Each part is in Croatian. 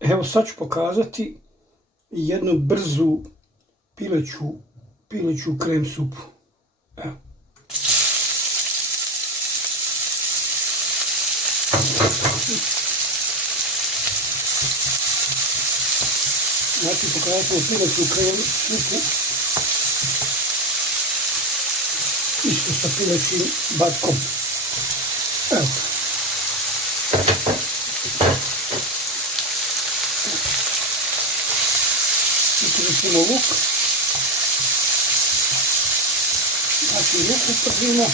Evo sad ću pokazati jednu brzu pileću krem supu. Evo. Znači pokazati ću pileću krem supu isto sa pilećim batkom. Evo. Ukrstimo luk. Znači luk upržimo.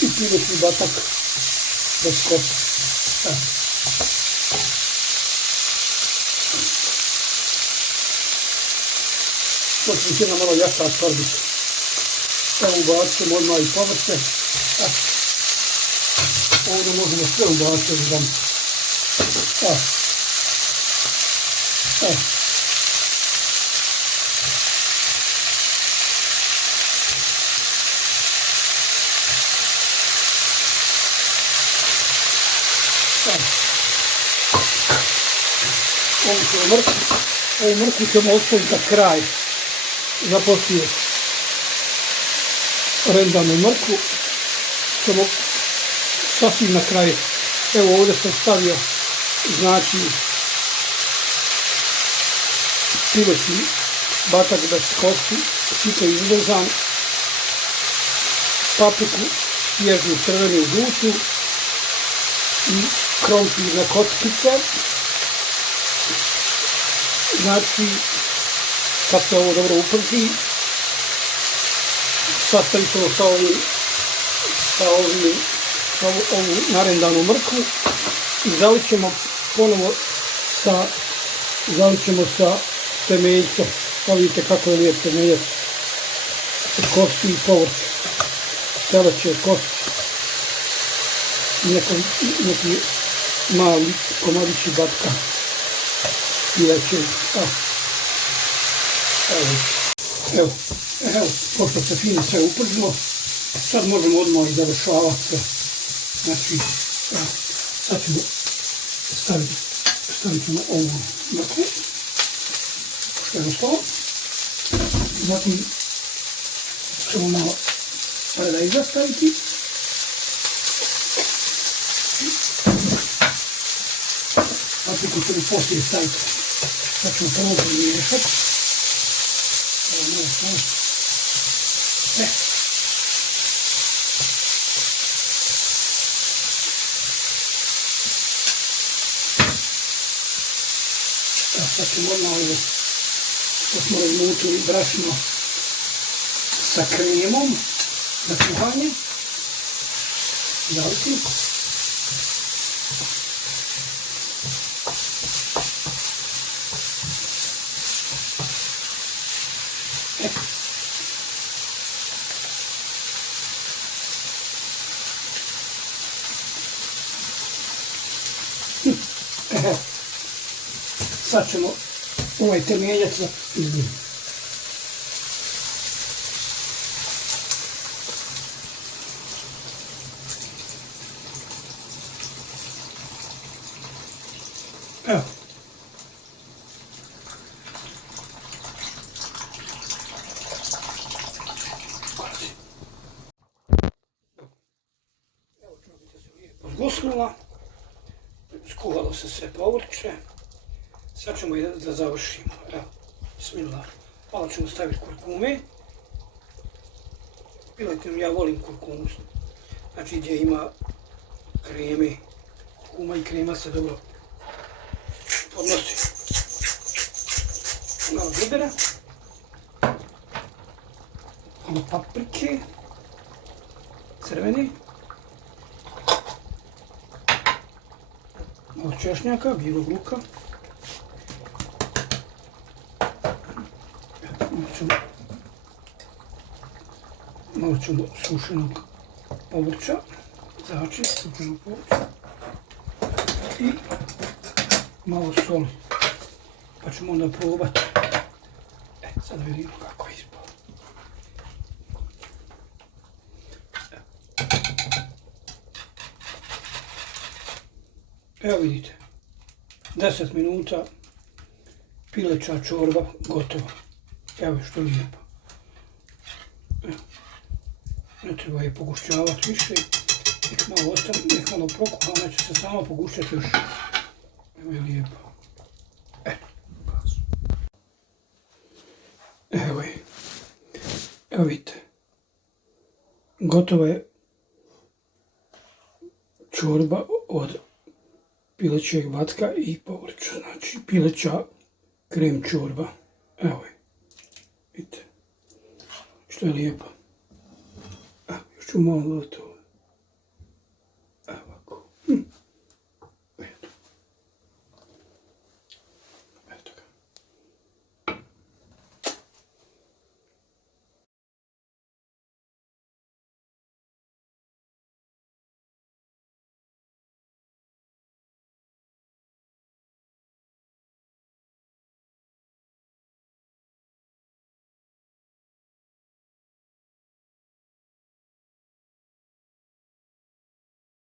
I pilećni batak bez kosti. Evo. To će nam malo jača askorbica. Evo ubacit ćemo odmah i povrće. Ovdje možemo sve ubaciti od doma. Evo. Evo. Ovu mrkvu ćemo ostaviti za kraj. Za poslije rendanu mrkvu ćemo sasvim na kraju. Evo ovdje sam stavio, znači, pilećni batak bez kosti, sito izrezan, papriku svježu crvenu žutu i krompirne kockice. Znači, kad se ovo dobro uprži, sastavit ćemo sa ovu narendanu mrkvu i zalit ćemo ponovo sa temeljcem. Pa vidite kako je lijep temeljac od kosti i povrća. Teleće kosti i neki mali komadići batka pileće. Evo, pošto se fino sve upržilo, sad možemo odmah i završavati sve. Znači, sad ćemo stavit ćemo ovu mrkvu, što je ostalo. Zatim ćemo malo paradajza staviti. Papriku ćemo poslije staviti. Sad ćemo prvo primiješati. Evo malo staviti. Sad ćemo odmah ovo što smo razmutili brašno sa kremom za kuhanje zaliti. Sad ćemo ovaj temeljac izbiti. Evo. Evo čubica se lijepo zgusnula. Skuhalo se sve povrće. Sad ćemo da završimo. Evo, bismillah. Malo ćemo staviti kurkume. Piletim, ja volim kurkumu. Znači gdje ima kreme. Kurkuma i krema se dobro podnosi. Malo bibera. Malo paprike. Crvene. Malo češnjaka, bijelog luka. Malo ćemo sušenog povrća, začin sušenog povrća i malo soli, pa ćemo onda probati. Sad vidimo kako je ispalo. Evo vidite, 10 minuta, pileća čorba gotova. Evo što lijepo. Evo. Ne treba je pogušćavati više. Nek malo ostane, nek malo prokuha, ona će se sama pogušćati još. Evo je lijepo. Evo je. Evo vidite. Gotova je čorba od pilećeg vatka i povrća. Znači pileća krem čorba. Evo je. Vidite. Što je lijepo. Još ću malo dodati ovo.